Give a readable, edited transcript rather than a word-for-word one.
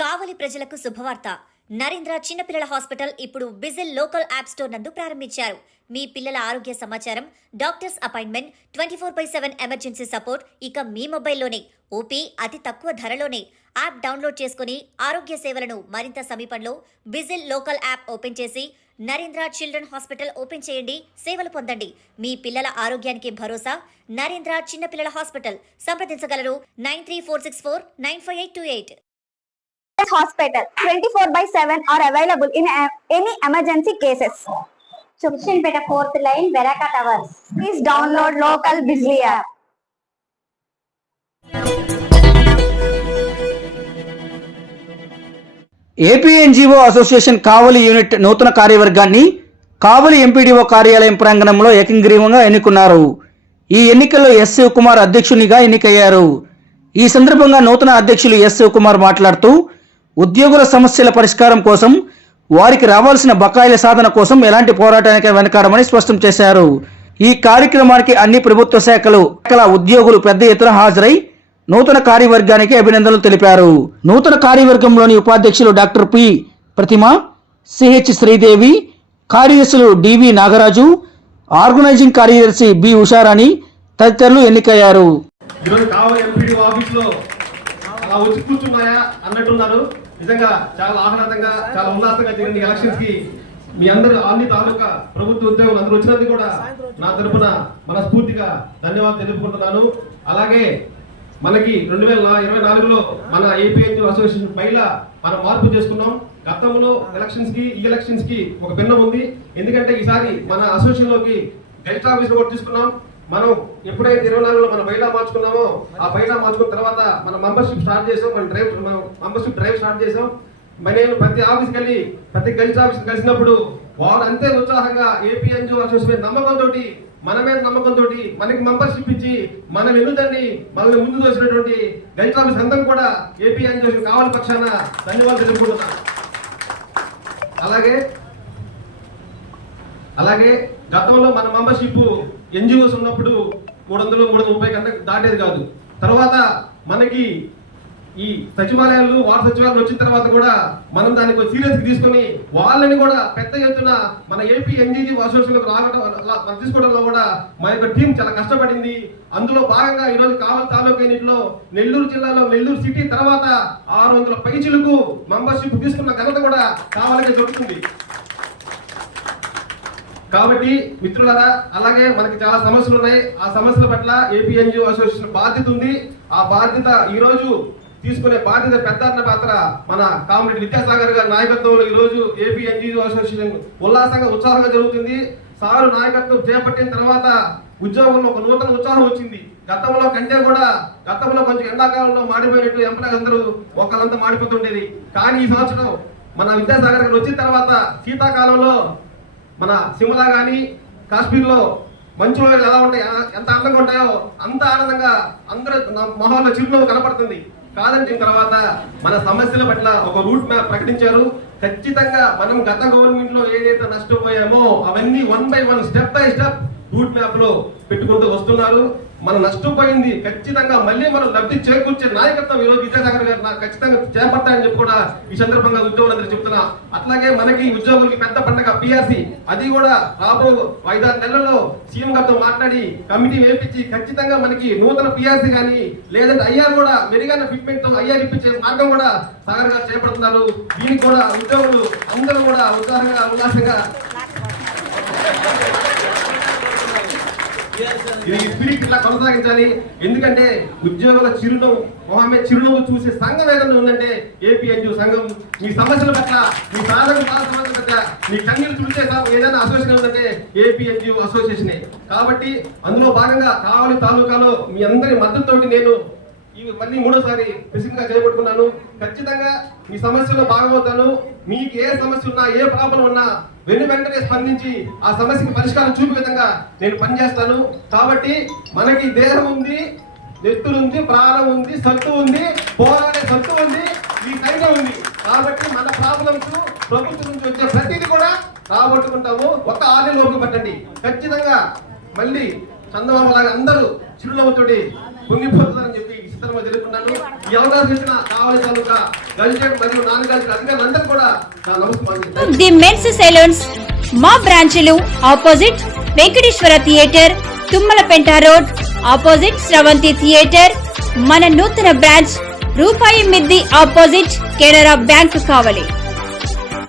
కావలి ప్రజలకు శుభవార్త. నరేంద్ర చిన్నపిల్లల హాస్పిటల్ ఇప్పుడు బిజిల్ లోకల్ యాప్ స్టోర్ నందు ప్రారంభించారు. మీ పిల్లల ఆరోగ్య సమాచారం, డాక్టర్స్ అపాయింట్మెంట్, 24/7 ఎమర్జెన్సీ సపోర్ట్ ఇక మీ మొబైల్లోనే. ఓపీ అతి తక్కువ ధరలోనే. యాప్ డౌన్లోడ్ చేసుకుని ఆరోగ్య సేవలను మరింత సమీపంలో బిజిల్ లోకల్ యాప్ ఓపెన్ చేసి నరేంద్ర చిల్డ్రన్ హాస్పిటల్ ఓపెన్ చేయండి, సేవలు పొందండి. మీ పిల్లల ఆరోగ్యానికి భరోసా నరేంద్ర చిన్నపిల్లల హాస్పిటల్. సంప్రదించగలరు 9346495828. Hospital 24/7 are available in any emergency cases. Chukchinpeta 4th line, Veraka Towers. Please download local Bizly app. AP NGO association Kavali unit నూతన కార్యవర్గాన్ని కావలి ఎంపీడీఓ కార్యాలయం ప్రాంగణంలో ఏకగ్రీవంగా ఎన్నుకున్నారు. ఈ ఎన్నికల్లో ఎస్ శివకుమార్ అధ్యక్షునిగా ఎన్నికయ్యారు. ఈ సందర్భంగా నూతన అధ్యక్షులు ఎస్ శివకుమార్ మాట్లాడుతూ ఉద్యోగుల సమస్యల పరిష్కారం కోసం, వారికి రావాల్సిన బకాయిల సాధన కోసం ఎలాంటి పోరాటానికి వెనకాడమని స్పష్టం చేశారు. ఈ కార్యక్రమానికి అన్ని ప్రభుత్వ శాఖల ఉద్యోగులు పెద్ద ఎత్తున హాజరై నూతన కార్యవర్గానికి అభినందనలు తెలిపారు. నూతన కార్యవర్గంలోని ఉపాధ్యక్షులు డాక్టర్ పి ప్రతిమ, సిహెచ్ శ్రీదేవి, కార్యదర్శులు డివి నాగరాజు, ఆర్గనైజింగ్ కార్యదర్శి బి ఉషారాణి తదితరులు ఎన్నికయ్యారు. వచ్చి కూర్చున్నాయా అన్నట్టున్నారు. నిజంగా చాలా ఆహ్లాదంగా, చాలా ఉల్లాసంగా జరిగిన ఎలక్షన్స్ కి మీ అందరూ అన్ని తాలూకా ప్రభుత్వ ఉద్యోగులు అందరూ వచ్చినందుకు కూడా నా తరఫున మనస్ఫూర్తిగా ధన్యవాదాలు తెలుపుకుంటున్నాను. అలాగే మనకి 2024లో మన ఏపీఎన్జీ అసోసియేషన్ పైలా మనం మార్పు చేసుకున్నాం. గతంలో ఎలక్షన్స్ కి ఈ ఎలక్షన్స్ కి ఒక భిన్నం ఉంది. ఎందుకంటే ఈసారి మన అసోసియేషన్ లోకి గెస్ట్ ఆఫీసర్ కూడా తీసుకున్నాం. మనం ఎప్పుడైతే 24లో మన బైలా మార్చుకున్నామో, ఆ బైలా మార్చుకున్న తర్వాత మన మెంబర్షిప్ స్టార్ట్ చేసాం, మన మెంబర్షిప్ డ్రైవ్ స్టార్ట్ చేసాం. నేను ప్రతి ఆఫీస్కి వెళ్ళి ప్రతి గెస్ట్ ఆఫీస్ కలిసినప్పుడు వారు అంతే ఉత్సాహంగా ఏపీఎన్జీ అసోసియేషన్ నమ్మకంతో, మన మీద నమ్మకంతో మనకి మెంబర్షిప్ ఇచ్చి మనం ఎన్నుదని మనల్ని ముందు వచ్చినటువంటి గెస్ట్ ఆఫీస్ అందరం కూడా ఏపీఎన్జీ కావాలి పక్షాన ధన్యవాదాలు తెలుపుకుంటున్నాను. అలాగే గతంలో మన మెంబర్షిప్ ఎన్జిఓస్ ఉన్నప్పుడు 300-330 కన్నా దాటేది కాదు. తర్వాత మనకి ఈ సచివాలయాలు, వార్డు సచివాలయాలు వచ్చిన తర్వాత కూడా మనం దానికి సీరియస్ తీసుకుని వాళ్ళని కూడా పెద్ద ఎత్తున మన ఏపీ ఎన్జీజీ అసోసియేషన్ రావడం తీసుకోవడంలో కూడా మా యొక్క టీం చాలా కష్టపడింది. అందులో భాగంగా ఈరోజు కావలి తాలూకా యూనిట్లో నెల్లూరు జిల్లాలో నెల్లూరు సిటీ తర్వాత 600 పైచిలకు మెంబర్షిప్ తీసుకున్న ఘనత కూడా కావాలకే దొరుకుతుంది. కాబట్టి మిత్రులారా, అలాగే మనకి చాలా సమస్యలు ఉన్నాయి. ఆ సమస్యల పట్ల ఏపీఎన్జీ అసోసియేషన్ బాధ్యత ఉంది. ఆ బాధ్యత ఈ రోజు తీసుకునే బాధ్యత పెద్ద పాత్ర మన కామిరెడ్డి విద్యాసాగర్ గారి నాయకత్వంలో ఈ రోజు ఏపీఎన్జీ అసోసియేషన్ ఉల్లాసంగా, ఉత్సాహంగా జరుగుతుంది. సారు నాయకత్వం చేపట్టిన తర్వాత ఉద్యోగంలో ఒక నూతన ఉత్సాహం వచ్చింది. గతంలో కంటే కూడా గతంలో కొంచెం ఎండాకాలంలో మాడిపోయినట్టు ఎంప్లాయీస్ అందరూ ఒకళ్ళంతా మాడిపోతుండేది. కానీ ఈ సంవత్సరం మన విద్యాసాగర్ గారు వచ్చిన తర్వాత శీతాకాలంలో మన సిమ్లా కానీ కాశ్మీర్లో మంచు రోజులు ఎలా ఉంటాయి, ఎంత అందంగా ఉంటాయో అంత ఆనందంగా అందరూ మొహాల్లో చిరునవ్వు కనపడుతుంది. కాదంటే తర్వాత మన సమస్యల పట్ల ఒక రూట్ మ్యాప్ ప్రకటించారు. ఖచ్చితంగా మనం గత గవర్నమెంట్ లో ఏదైతే నష్టపోయామో అవన్నీ 1 by 1 step by step route map లో పెట్టుకుంటూ వస్తున్నారు. మనం నష్టపోయింది ఖచ్చితంగా మళ్ళీ మనం లబ్ధి చేకూర్చే నాయకత్వం ఈరోజు విద్యాసాగర్ గారు ఖచ్చితంగా చేపడతాయని చెప్పి కూడా ఈ సందర్భంగా ఉద్యోగులందరూ చెప్తున్నా. అట్లాగే మనకి ఉద్యోగులకి పెద్ద పండగ పిఆర్సీ, అది కూడా రాబో 5-6 నెలల్లో సీఎం గారితో మాట్లాడి కమిటీ వేపించి ఖచ్చితంగా మనకి నూతన పిఆర్సీ కానీ లేదంటే ఐఆర్ కూడా మెరుగైన ఫిట్మెంట్ తో ఐఆర్ ఇప్పించే మార్గం కూడా సాగర్ గారు చేపడుతున్నారు. దీనికి కూడా ఉద్యోగులు అందరూ కూడా ఉత్సాహంగా, ఉల్లాసంగా స్పిరిట్ ఇలా కొనసాగించాలి. ఎందుకంటే ఉద్యోగుల చిరునవ్వు చూసే సంఘం ఏదైనా ఉందంటే ఏపీఎన్జీ సంఘం. మీ సమస్యల పట్ల, మీ సమస్యల పట్ల మీ కన్నీళ్ళు చూసే ఏదైనా అసోసియేషన్ ఉందంటే ఏపీఎన్జీ అసోసియేషనే. కాబట్టి అందులో భాగంగా కావలి తాలూకాలో మీ అందరి మద్దతుతోటి నేను మళ్ళీ 3వ ప్రెసిడెంట్ గా చేపట్టుకున్నాను. ఖచ్చితంగా మీ సమస్యలో భాగమవుతాను. మీకు ఏ సమస్య ఉన్నా, ఏ ప్రాబ్లం ఉన్నా వెంటనే స్పందించి ఆ సమస్యకి పరిష్కారం చూపే విధంగా నేను పనిచేస్తాను. కాబట్టి మనకి దేహం ఉంది, నెత్తులు ఉంది, ప్రాణం ఉంది, సత్తు ఉంది, పోరాడే సత్తు ఉంది, ఈ సైన్యం ఉంది. కాబట్టి మన ప్రాబ్లమ్స్ ప్రభుత్వం నుంచి వచ్చే ప్రతిదీ కూడా రాబట్టుకుంటాము. ఒక 6 నెలలు ఓపిక పట్టండి. ఖచ్చితంగా మళ్ళీ చందమామలాగా అందరూ చిరునవ్వుతోటి పొంగిపోతుందని చెప్పి ఈ సందర్భంగా తెలుపుతున్నాను. ఈ అవకాశం ఇచ్చిన కావలి తాలూకా గజిటెడ్ మరియు నాన్ గజిటెడ్ అధికారులందరూ కూడా నా నమస్కారం. ది మెన్స్ సెలూన్స్ మా బ్రాంచ్లు opposite Venkateswara theatre, Tummalapenta road, opposite Sravanthi theatre. మన నూతన బ్రాంచ్ రూపాయి మిద్ది ఆపోజిట్ కెనరా బ్యాంక్ కావలి.